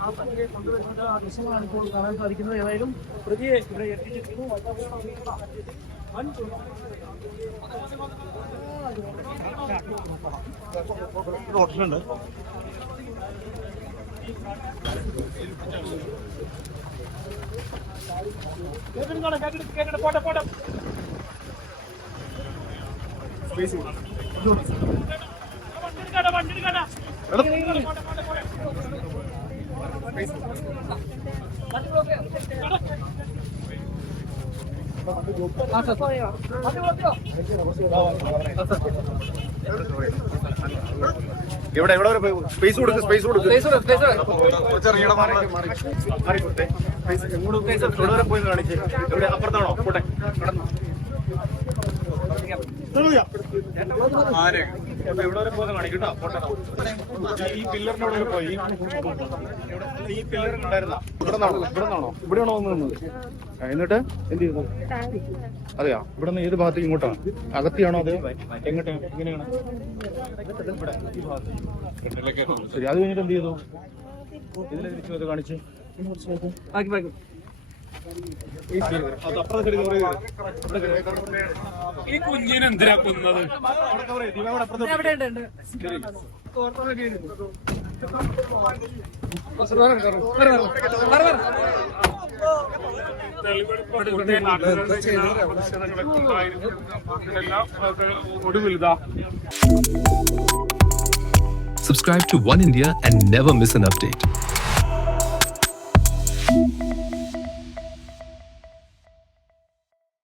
ആ പ്രതിയെ കൊണ്ടുവരുന്നത് ആ ദൃശ്യങ്ങളാണ് ഇപ്പോൾ കാണാൻ സാധിക്കുന്നത്. ഏതായാലും പ്രതിയെ ഇവിടെ എത്തിച്ചിരിക്കുന്നു വൻ ഓപ്ഷനുണ്ട് പോട്ടെ പോട്ടെ. വണ്ടി എടുക്കാടാ വണ്ടി എടുക്കാടാ ഇവിടെ എവിടെ വരെ സ്പേസ് കൊടുക്ക് സ്പേസ് കൊടുക്ക്. ചെറിയ മാറിക്കോട്ടെ എവിടെ വരെ പോയി കാണിച്ച് എവിടെ അപ്പുറത്താണോ? പോട്ടെ. ആരെ ഈ പോയി. ഈ ഇവിടെയാണോ വന്ന് നിന്നത്? എന്നിട്ട് എന്ത് ചെയ്തു? അതെയാ? ഇവിടെ നിന്ന് ഏത് ഭാഗത്തേക്ക് ഇങ്ങോട്ടാണ്? അകത്തിയാണോ അത്? എങ്ങോട്ട്? എങ്ങനെയാണ്? ശരി അത് കഴിഞ്ഞിട്ട് എന്ത് ചെയ്തു? കാണിച്ച്. ബാക്കി ബാക്കി. ഈ കുഞ്ഞിനെ എന്തിനാ കൊന്നത് Subscribe to One India and never miss an update.